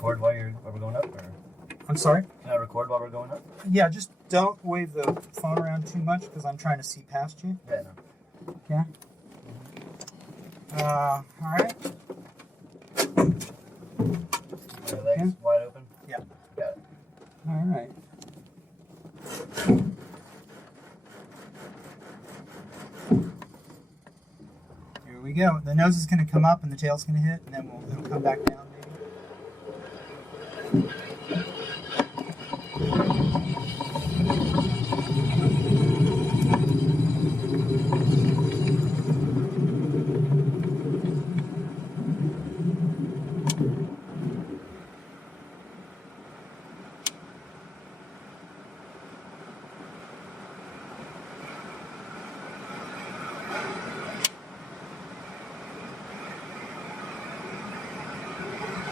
record while we're going up? Or I'm sorry? can I record while we're going up? Yeah, just don't wave the phone around too much because I'm trying to see past you. Yeah, no. Okay. All right. Your legs Okay. wide open? Yeah. Got it. All right. Here we go. The nose is going to come up and the tail's going to hit, and then it'll come back down maybe.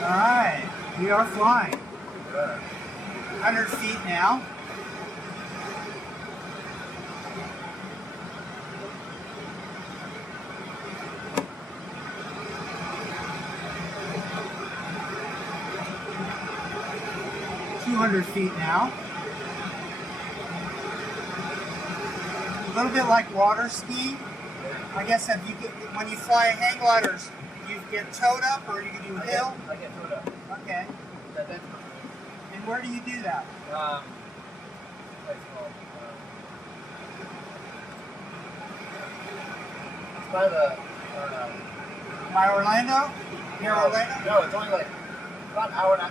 All right, we are flying. 100 feet now. $200 now. A little bit like water skiing. I guess if you get, when you fly hang gliders, you get towed up or you can do hill? I get towed up. Okay. That's And where do you do that? It's by the, By Orlando? Near Orlando? No, it's only like about an hour and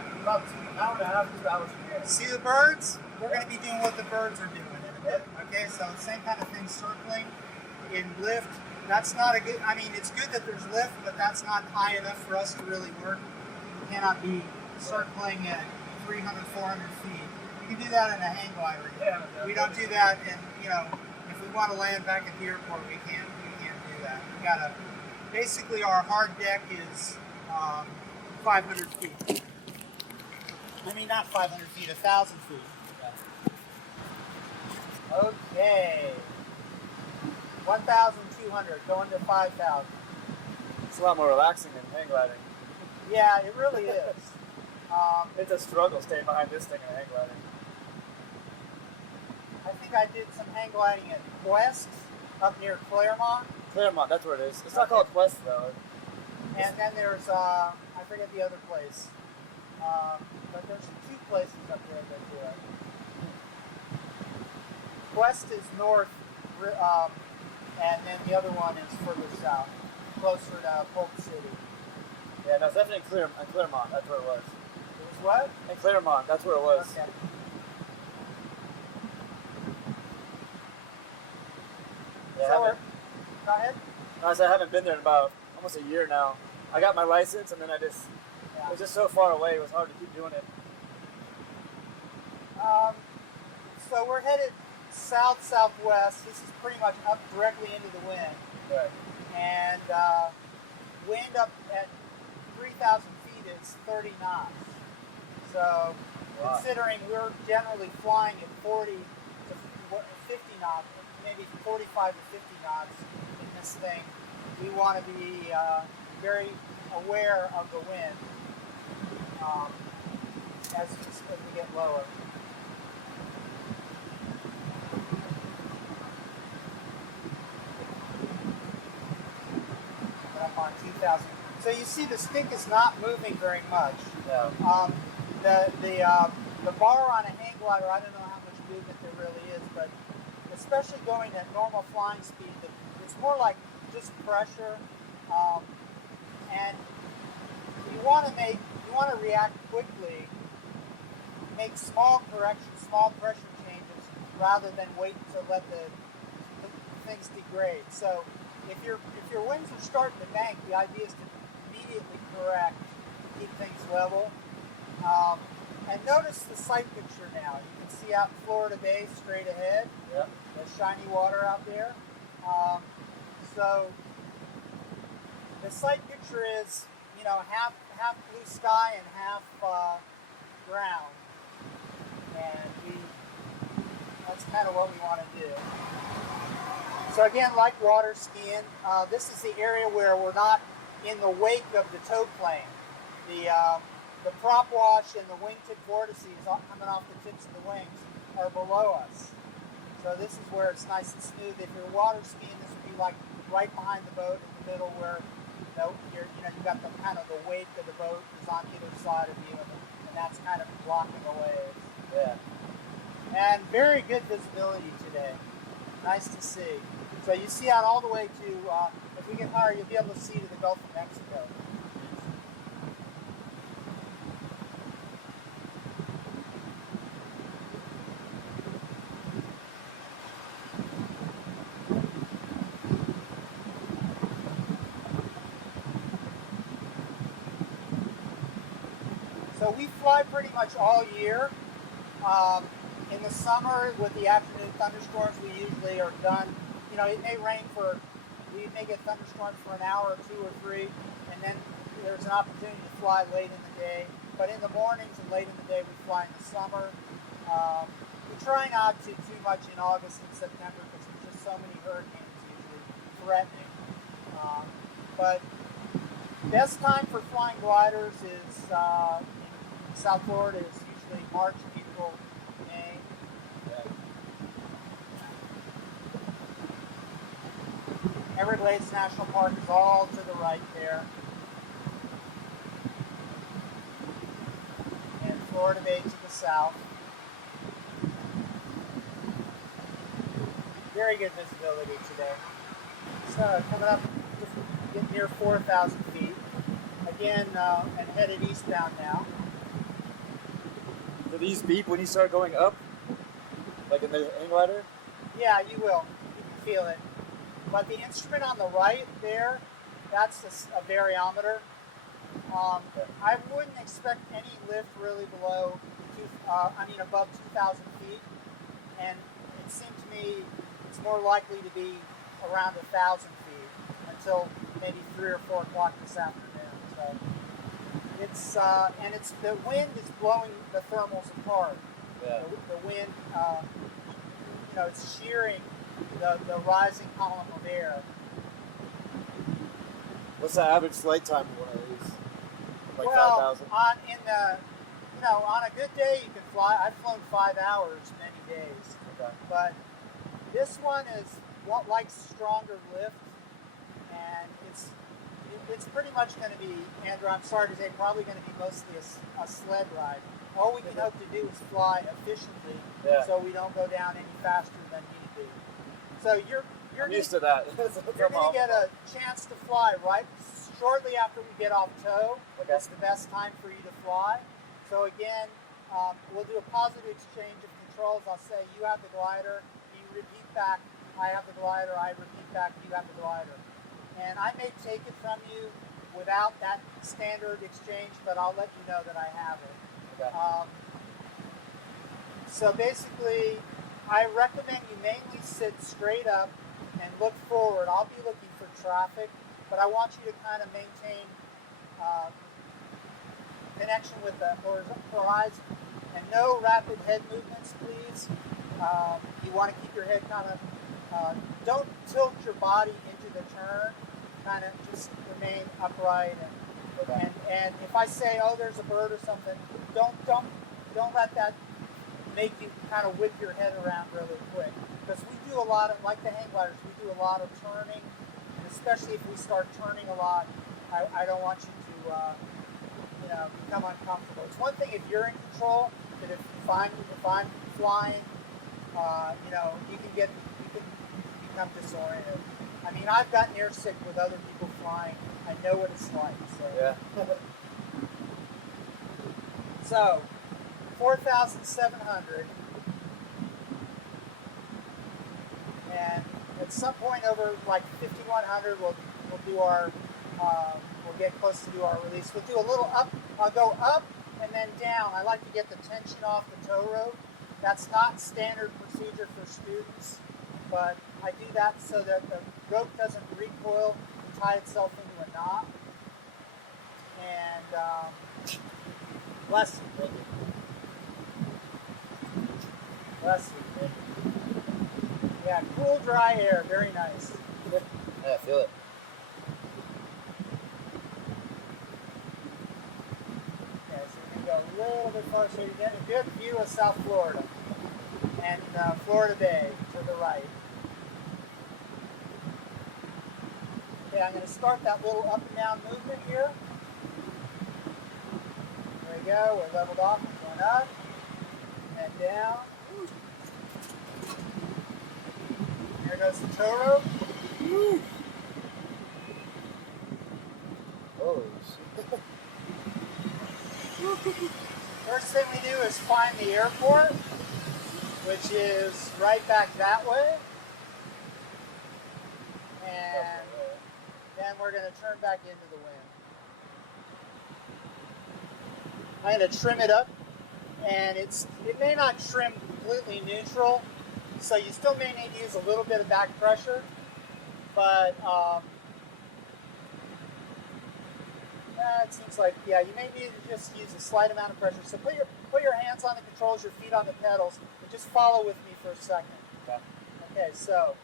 a half, 2 hours from here. See the birds? We're going to be doing what the birds are doing in a bit. Okay, so same kind of thing, circling in lift. That's not a good, I mean, it's good that there's lift, but that's not high enough for us to really work. You cannot be circling at 300, 400 feet. You can do that in a hang glider. Yeah, We don't do that in, you know, if we want to land back at the airport, we can't do that. We gotta, basically our hard deck is 500 feet. I mean, not 500 feet, 1,000 feet. Okay. 1,200, going to 5,000. It's a lot more relaxing than hang gliding. Yeah, it really is. It's a struggle staying behind this thing in a hang glider. I think I did some hang gliding at Quest up near Claremont. Claremont, that's where it is. It's not called Quest though. And then there's, I forget the other place. But there's 2 places up there that do it. Quest is north, and then the other one is further south, closer to Polk City. Yeah, no, it's definitely in Claremont. That's where it was. It was what? In Claremont, that's where it was. Okay. Yeah, So go ahead. I haven't been there in about almost a year now. I got my license and then it was just so far away, it was hard to keep doing it. So we're headed south-southwest. This is pretty much up directly into the wind. Right. And wind up at 3,000 feet is 30 knots. So considering we're generally flying at 40 to 50 knots, maybe 45 to 50 knots in this thing, we want to be very aware of the wind as we get lower. Up on 2,000. So you see the stick is not moving very much. No. The bar on a hang glider, I don't know how much movement there really is, but especially going at normal flying speed, it's more like just pressure. And you want to react quickly, make small corrections, small pressure changes, rather than wait to let the things degrade. So if your winds are starting to bank, the idea is to immediately correct, keep things level. And notice the sight picture now. You can see out Florida Bay straight ahead. Yep. There's shiny water out there. So the sight picture is, you know, half blue sky and half ground. And that's kind of what we want to do. So again, like water skiing, this is the area where we're not in the wake of the tow plane. The the prop wash and the wingtip vortices coming off the tips of the wings are below us. So this is where it's nice and smooth. If you're water skiing, this would be like right behind the boat in the middle where you've got the kind of the weight of the boat is on either side of you, and that's kind of blocking the waves. Yeah. And very good visibility today. Nice to see. So you see out all the way to, if we get higher, you'll be able to see to the Gulf of Mexico. So we fly pretty much all year. In the summer, with the afternoon thunderstorms, we usually are done. You know, it may rain we may get thunderstorms for an hour or 2 or 3, and then there's an opportunity to fly late in the day. But in the mornings and late in the day, we fly in the summer. We try not to too much in August and September because there's just so many hurricanes usually threatening. But best time for flying gliders is in South Florida is usually March, April, May. Everglades National Park is all to the right there. And Florida Bay to the south. Very good visibility today. So coming up, just getting near 4,000 feet. Again, and headed eastbound now. Do these beep when you start going up? Like in the hang glider? Yeah, you will. You can feel it. But the instrument on the right there, that's a variometer. I wouldn't expect any lift really below, above 2,000 feet. And it seemed to me it's more likely to be around 1,000 feet until maybe 3 or 4 o'clock this afternoon. So it's the wind is blowing the thermals apart. Yeah. The wind, it's shearing the rising column of air. What's the average flight time of one of these? Like Well, 5,000? on a good day you can fly. I've flown 5 hours many days, Okay. but this one is what likes stronger lift, and it's pretty much going to be, Andrew, I'm sorry to say, probably going to be mostly a sled ride. All we can hope to do is fly efficiently, so we don't go down any faster than need be. So you're used to that. You're going to get a chance to fly right shortly after we get off tow. Okay. It's the best time for you to fly. So again, we'll do a positive exchange of controls. I'll say you have the glider, you repeat back, I have the glider, I repeat back, you have the glider. And I may take it from you without that standard exchange, but I'll let you know that I have it. Okay. So basically, I recommend you mainly sit straight up and look forward. I'll be looking for traffic, but I want you to kind of maintain connection with the horizon. And no rapid head movements, please. You want to keep your head kind of, don't tilt your body into the turn. Kind of just remain upright. And if I say, oh, there's a bird or something, don't let that make you kind of whip your head around really quick. Because we do a lot of, like the hang gliders, we do a lot of turning, and especially if we start turning a lot, I don't want you to, become uncomfortable. It's one thing if you're in control, but if I'm flying, you can become disoriented. I mean, I've gotten airsick with other people flying. I know what it's like. So. Yeah. So, 4,700. And at some point over like 5,100, we'll do our, we'll get close to do our release. We'll do a little up, I'll go up and then down. I like to get the tension off the tow rope. That's not standard procedure for students, but I do that so that the rope doesn't recoil and tie itself into a knot. And bless you. Thank you. Bless you. Yeah, cool, dry air. Very nice. Yeah, I feel it. Okay, so bit farther so you get a good view of South Florida and Florida Bay to the right. Okay, I'm going to start that little up and down movement here. There we go. We're leveled off. We're going up and down. There goes the tow rope. Oh, shit. First thing we do is find the airport, which is right back that way. And then we're going to turn back into the wind. I'm going to trim it up, and it may not trim completely neutral, so you still may need to use a little bit of back pressure, but it seems like, yeah, you may need to just use a slight amount of pressure. So put your hands on the controls, your feet on the pedals, and just follow with me for a second. Okay. Okay, so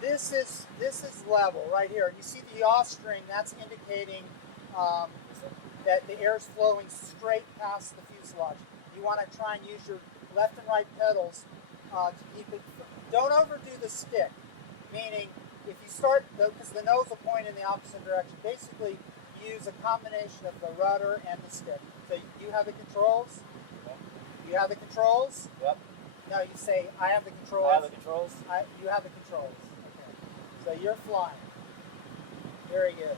this is level right here. You see the yaw string, that's indicating that the air is flowing straight past the fuselage. You want to try and use your left and right pedals to keep it. Don't overdo the stick, meaning if you start, because the nose will point in the opposite direction, basically use a combination of the rudder and the stick. So you have the controls? Okay. You have the controls? Yep. No, you say, I have the controls. I have the controls. You have the controls. Okay. So you're flying. Very good.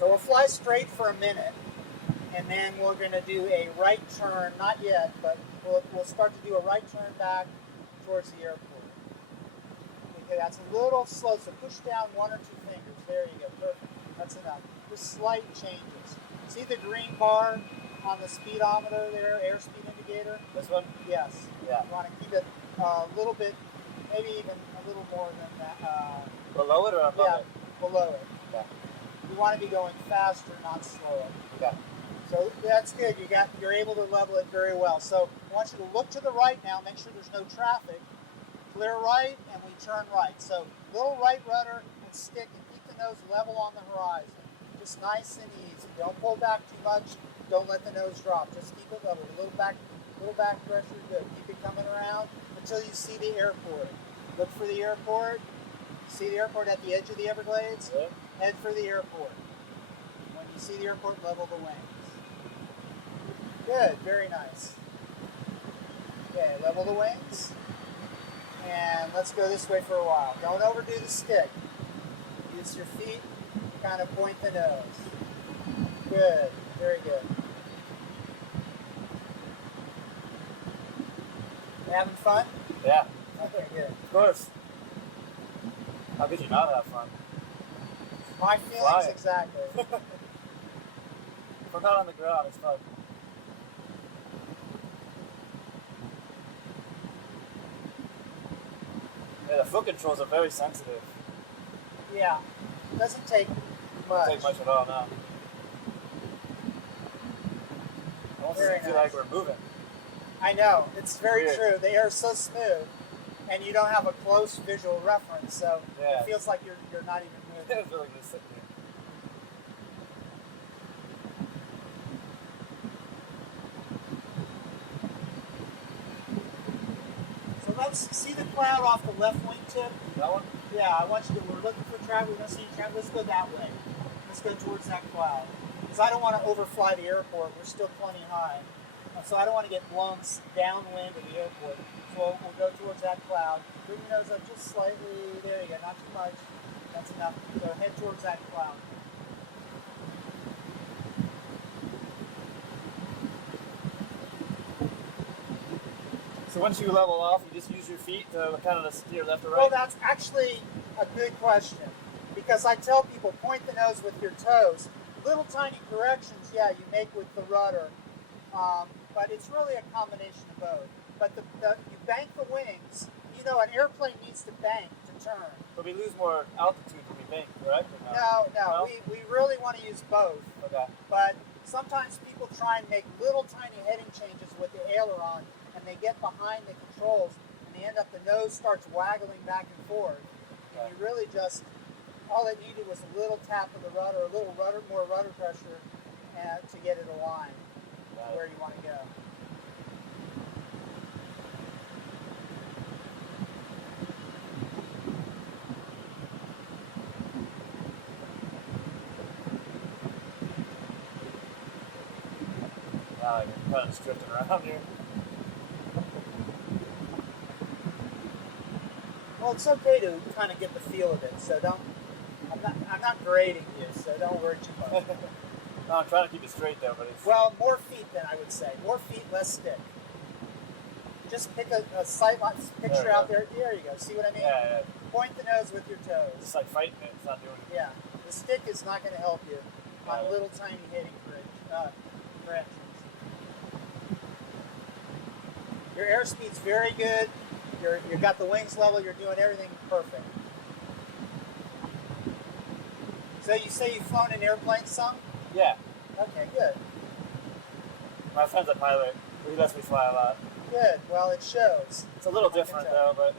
So we'll fly straight for a minute, and then we're going to do a right turn, not yet, but we'll start to do a right turn back towards the airport. Okay, that's a little slow, so push down one or two fingers. There you go, perfect. That's enough. Just slight changes. See the green bar on the speedometer there, airspeed indicator? This one? Yes. Yeah. You want to keep it a little bit, maybe even a little more than that. Below it or above yeah, it? below it. Okay. You want to be going faster, not slower. Okay. So that's good. You're able to level it very well. So I want you to look to the right now. Make sure there's no traffic. Clear right, and we turn right. So little right rudder and stick, and keep the nose level on the horizon. Just nice and easy. Don't pull back too much. Don't let the nose drop. Just keep it level. A little back pressure. Good. Keep it coming around until you see the airport. Look for the airport. See the airport at the edge of the Everglades? Yeah. Head for the airport. When you see the airport, level the wings. Good, very nice. Okay, level the wings. And let's go this way for a while. Don't overdo the stick. Use your feet, kind of point the nose. Good, very good. You having fun? Yeah. Okay, good. Of course. How could you not have fun? My feelings Flying. exactly. If we're not on the ground, it's fun. Yeah, the foot controls are very sensitive. Yeah, doesn't take much. Doesn't take much at all now. Almost Very doesn't feel nice. like we're moving. I know, it's very Weird. true. The air is so smooth, and you don't have a close visual reference, so Yeah. it feels like you're not even I moving. feel like we're sitting here. So let's see the cloud off the left wingtip. That one? Yeah, I want you to, we're looking for traffic, we don't see any traffic. Let's go that way. Let's go towards that cloud. Because I don't want to overfly the airport, we're still plenty high. So I don't want to get blown downwind of the airport. So we'll go towards that cloud. Bring your nose up just slightly. There you go, not too much. That's enough. So head towards that cloud. So once you level off, you just use your feet to kind of steer left or right? Well, that's actually a good question. Because I tell people, point the nose with your toes. Little tiny corrections, yeah, you make with the rudder. But it's really a combination of both. But you bank the wings. You know, an airplane needs to bank to turn. But we lose more altitude when we bank, correct? Or No, we really want to use both. Okay. But sometimes people try and make little tiny heading changes with the aileron, and they get behind the controls, and they end up, the nose starts waggling back and forth. And you really just all it needed was a little tap of the rudder, a little more rudder pressure to get it aligned where you want to go. Wow, you're kind of drifting around here. Well, it's okay to kind of get the feel of it, so don't. I'm not grading you, so don't worry too much. No, I'm trying to keep it straight though, but it's... Well, more feet then I would say. More feet, less stick. Just pick a sight line picture out there. There you go. See what I mean? Yeah. Point the nose with your toes. It's like fighting it. It's not doing it. Yeah. The stick is not going to help you on little tiny hitting corrections. Your airspeed's very good. You've got the wings level. You're doing everything perfect. So you say you've flown an airplane some? Yeah. Okay, good. My friend's a pilot. He lets me fly a lot. Good. Well, it shows. It's a little different though, but...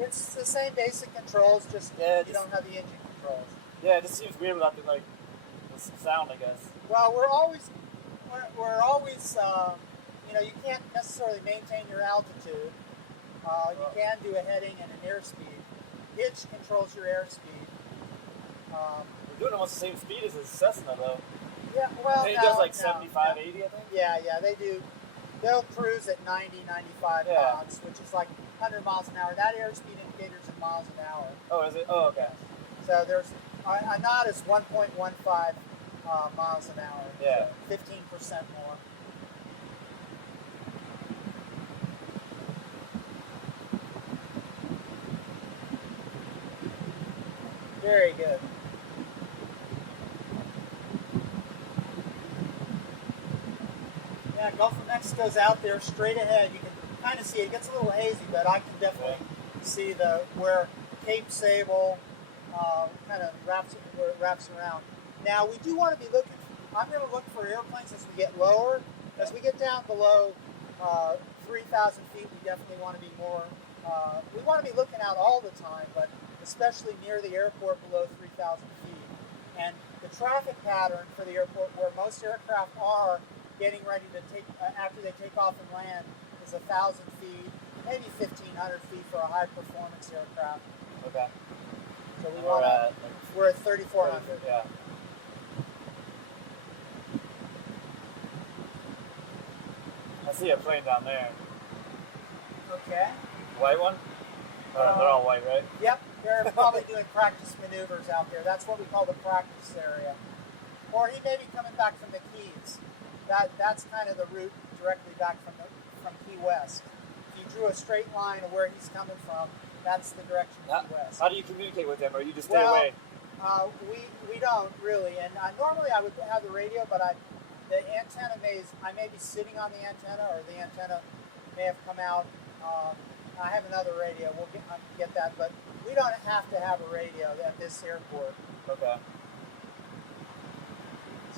It's the same basic controls, just you don't have the engine controls. Yeah, it just seems weird without the, like, the sound, I guess. Well, we're always, you can't necessarily maintain your altitude. You can do a heading and an airspeed. Hitch controls your airspeed. We're doing almost the same speed as a Cessna, though. Yeah, well, it does like 75, 80, I think? Yeah, they do. They'll cruise at 90, 95 knots, which is like 100 miles an hour. That airspeed indicator's in miles an hour. Oh, is it? Oh, okay. So there's a knot is 1.15 miles an hour. Yeah. So 15% more. Very good. Yeah, Gulf of Mexico's out there straight ahead. You can kind of see it. It gets a little hazy, but I can definitely see where Cape Sable kind of wraps around. Now we do want to be looking. I'm going to look for airplanes as we get lower. As we get down below 3,000 feet, we definitely want to be more. We want to be looking out all the time, but especially near the airport below 3,000 feet. And the traffic pattern for the airport, where most aircraft are getting ready to take after they take off and land, is 1,000 feet, maybe 1,500 feet for a high performance aircraft. Okay. So we're at 3,400. Yeah. I see a plane down there. Okay. White one? They're all white, right? Yep. They're probably doing practice maneuvers out there. That's what we call the practice area. Or he may be coming back from the Keys. That's kind of the route directly back from Key West. If you drew a straight line of where he's coming from, that's the direction of Key West. How do you communicate with them, or you just stay away? We don't really. And normally I would have the radio, but the antenna I may be sitting on the antenna, or the antenna may have come out. I have another radio. We'll get that, but we don't have to have a radio at this airport. Okay.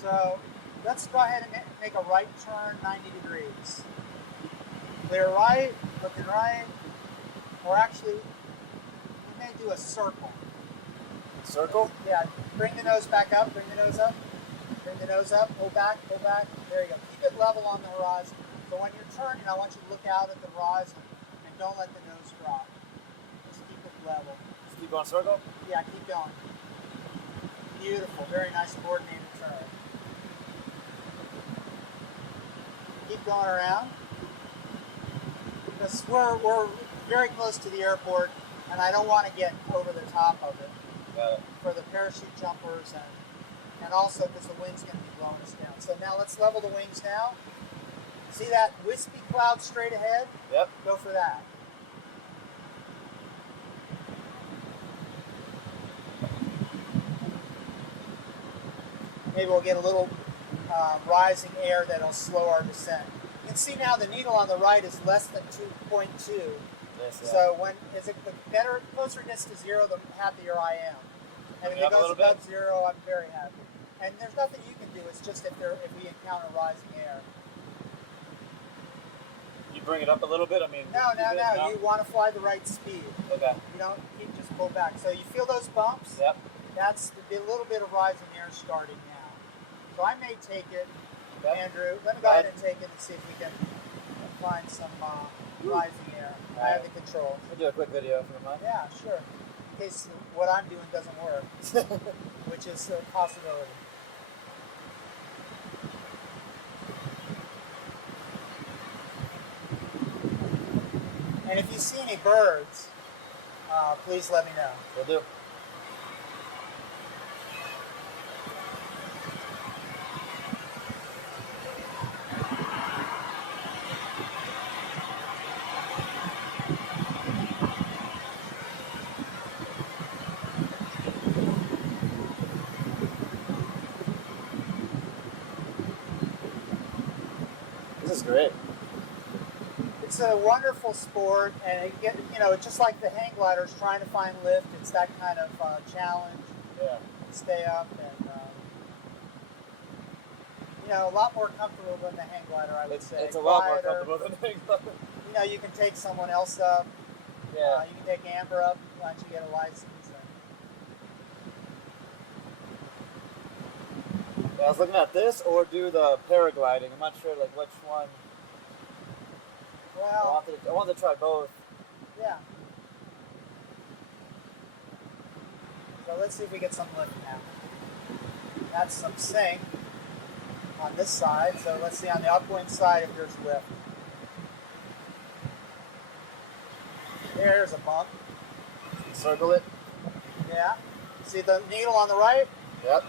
So let's go ahead and make a right turn 90 degrees. Clear right, looking right, or actually, we may do a circle. Circle? Yeah, bring the nose back up, bring the nose up, bring the nose up, pull back, there you go. Keep it level on the horizon. So when you're turning, I want you to look out at the horizon and don't let the nose drop. Just keep it level. Just keep going circle? Yeah, keep going. Beautiful, very nice coordinated turn. Keep going around. Because we're very close to the airport, and I don't want to get over the top of it. Got it. For the parachute jumpers, and also because the wind's going to be blowing us down. So now let's level the wings now. See that wispy cloud straight ahead? Yep. Go for that. Maybe we'll get a little rising air that'll slow our descent. You can see now the needle on the right is less than 2.2. Yes, yeah. So the closer it gets to zero, the happier I am. And if it goes above zero, I'm very happy. And there's nothing you can do. It's just if we encounter rising air. You bring it up a little bit. I mean. No. You want to fly the right speed. Okay. You don't keep just pull back. So you feel those bumps? Yep. That's a little bit of rising air starting now. So I may take it, Yep. Andrew. Let me go ahead and take it and see if we can find some rising air. I have the control. We'll do a quick video if you don't mind. Yeah, sure. In case what I'm doing doesn't work, which is a possibility. And if you see any birds, please let me know. We'll do. This is great. It's a wonderful sport, and just like the hang gliders, trying to find lift. It's that kind of challenge. Yeah. Stay up, and a lot more comfortable than the hang glider, I would say. It's a lot more Quieter. comfortable than the hang glider. You can take someone else up. Yeah. You can take Amber up once you get a license. Yeah, I was looking at this or do the paragliding. I'm not sure like which one. Well, I wanted to try both. yeah. So let's see if we get some lift now. That's some sink on this side. So let's see on the upwind side if there's lift. There's a bump. Circle it. Yeah. See the needle on the right? Yep.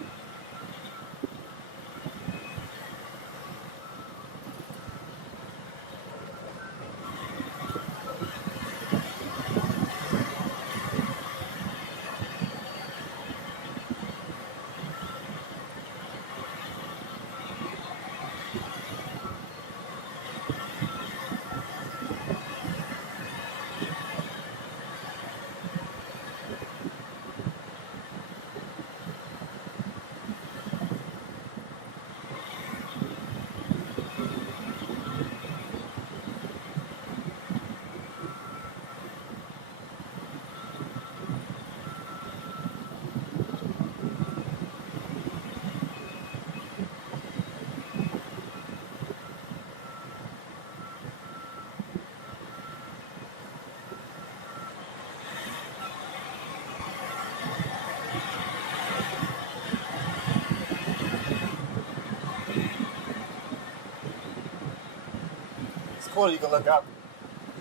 It's cool you can look up.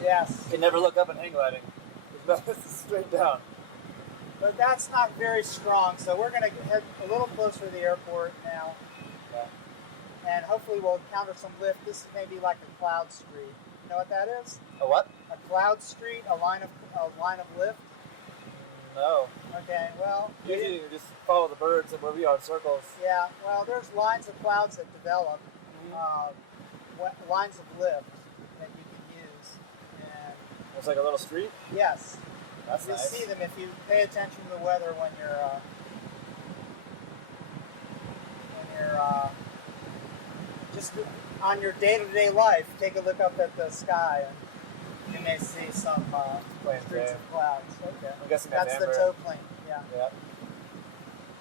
Yes. You can never look up in hang gliding. It's straight down. But that's not very strong, so we're going to head a little closer to the airport now. Yeah. And hopefully we'll encounter some lift. This is maybe like a cloud street. You know what that is? A what? A cloud street, a line of lift. No. Okay, well. Usually you just follow the birds and where we are in circles. Yeah, well, there's lines of clouds that develop, lines of lift that you can use. And It's like a little street. yes, That's you'll nice. see them if you pay attention to the weather when you're just on your day-to-day life. Take a look up at the sky and you may see some streets of clouds. Okay, I'm guessing that's the tow plane. Yeah. Yeah.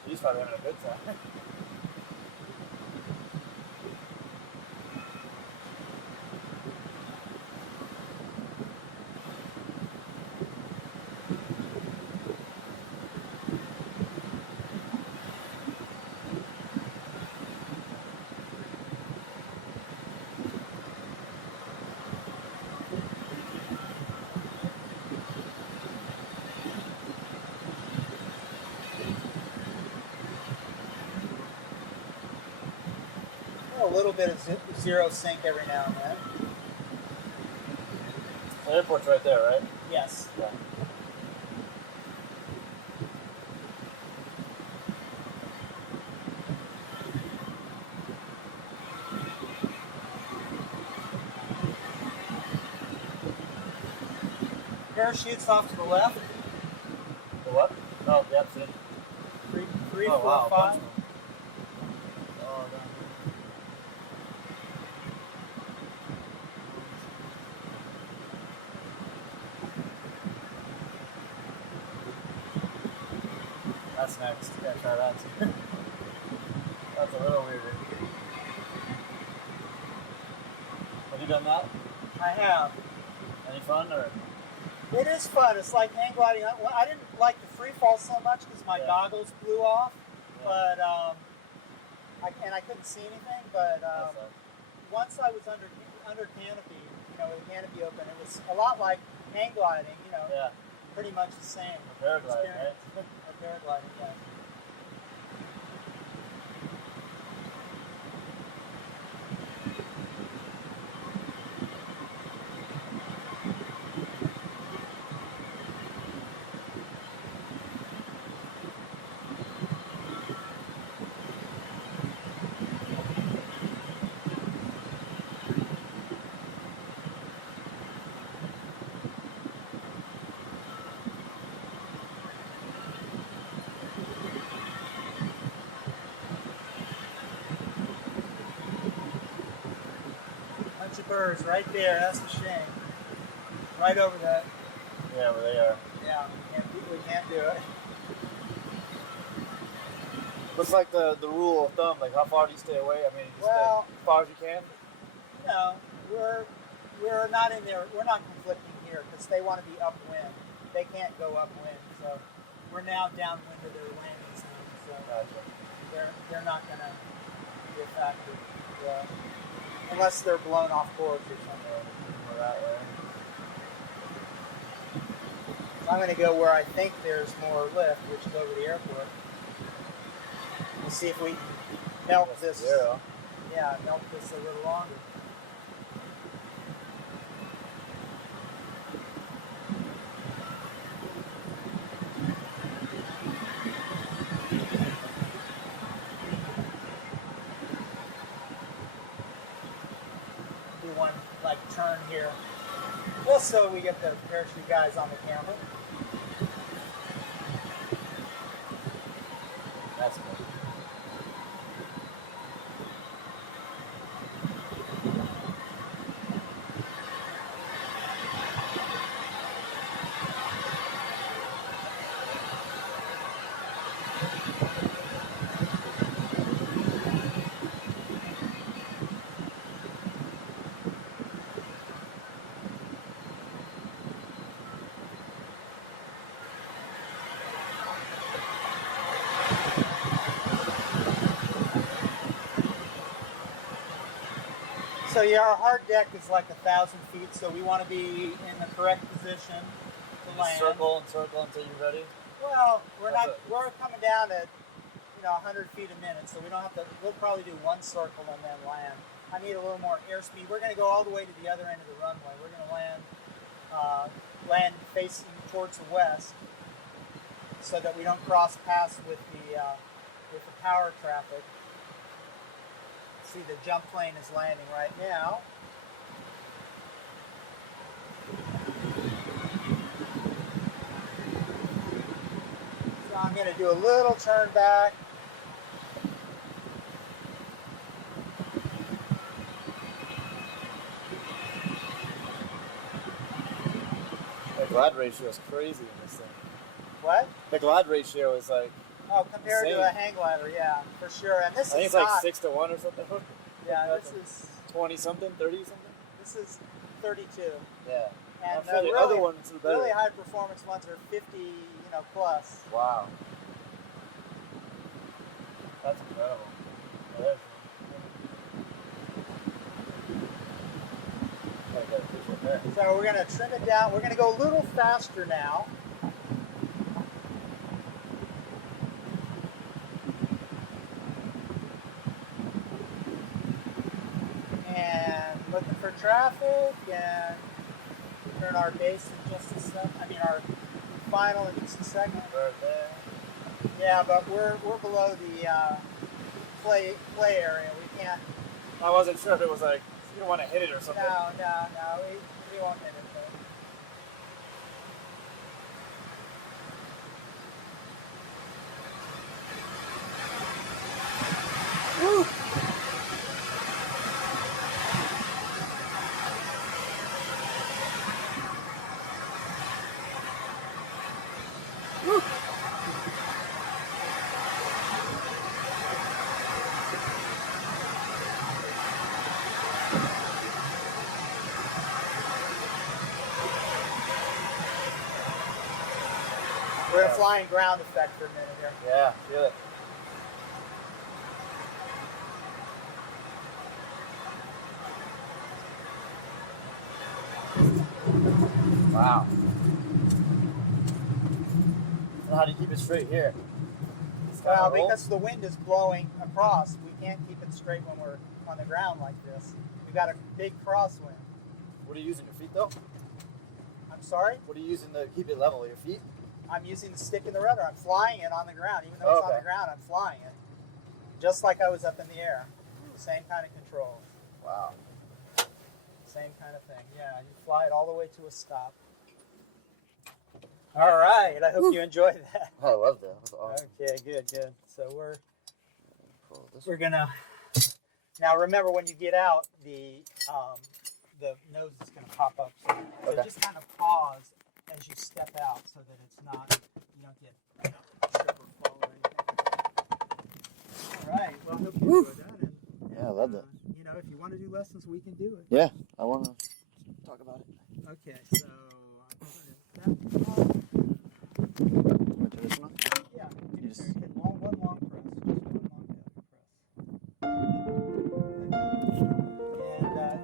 She's probably having a good time. A little bit of zero sync every now and then. The airport's right there, right? Yes. Yeah. Parachutes off to the left. The what? Oh, yep, see. Three, Oh, four, wow, five. Oh, no. That's next. You gotta try that too. That's a little weird. Have you done that? I have. Any fun or? It is fun. It's like hang gliding. I didn't like the free fall so much because my goggles blew off, but I couldn't see anything. But once I was under canopy, with the canopy open, it was a lot like hang gliding. Pretty much the same. Paragliding, right? Paragliding, yeah. Bunch of birds right there. That's a shame. Right over that. Yeah, where they are. Yeah, we can't do it. What's like the rule of thumb? Like how far do you stay away? I mean, you stay as far as you can. No, we're not in there. We're not conflicting here because they want to be upwind. They can't go upwind, so we're now downwind of their landing zone. So Gotcha. they're not going to be a factor. Yeah. Unless they're blown off course or something. Or that way. I'm going to go where I think there's more lift, which is over the airport. We'll see if we milk this. Zero. Yeah, milk this a little longer. One turn here, just so we get the parachute guys on the camera. That's good. So yeah, our hard deck is like 1,000 feet, so we want to be in the correct position to land. Circle and circle until you're ready. Well, we're coming down at 100 feet a minute, so we don't have to. We'll probably do one circle and then land. I need a little more airspeed. We're going to go all the way to the other end of the runway. We're going to land facing towards the west, so that we don't cross paths with the power traffic. See, the jump plane is landing right now. So I'm going to do a little turn back. The glide ratio is crazy in this thing. What? The glide ratio is like. Oh, compared insane. to a hang glider, yeah, for sure. And this I think is it's like not, 6 to 1 or something. Yeah, this is 20 something, 30 something. This is 32. Yeah. And I'm sure the other ones are better. Really high performance ones are 50, plus. Wow. That's incredible. Yeah, gotta get a picture of that. So we're going to trim it down. We're going to go a little faster now. And looking for traffic, and turn our base in just a second. I mean our final in just a second. Right there. Yeah, but we're below the play area. We can't. I wasn't sure if it was like you don't want to hit it or something. No. We won't hit it though. Woo! We're gonna fly in ground effect for a minute here. Yeah, feel it. Wow. So how do you keep it straight here? Well, because the wind is blowing across, we can't keep it straight when we're on the ground like this. We've got a big crosswind. What are you using, your feet though? I'm sorry? What are you using to keep it level, your feet? I'm using the stick and the rudder. I'm flying it on the ground. Even though it's on the ground, I'm flying it. Just like I was up in the air. Same kind of control. Wow. Same kind of thing. Yeah, you fly it all the way to a stop. All right. I hope you enjoyed that. I love that. That's awesome. Okay, good. So we're gonna now remember when you get out, the nose is gonna pop up. So just kind of pause as you step out, so that it's not you don't get trip or fall or anything. All right. Well, I hope you enjoyed that. And, Yeah, I love that. You know, if you want to do lessons, we can do it. Yeah, I want to talk about it. Okay, so I'm put it that. Want to turn this one on? Yeah, you just hit one long press, just one long press.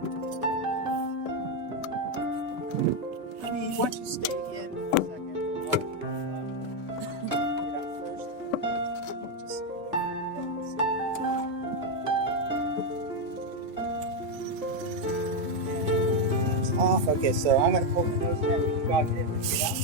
And why don't you stay in for a second? Get out first. Just stay there. Off. Okay, so I'm going to pull the nose down. You can go ahead and get out.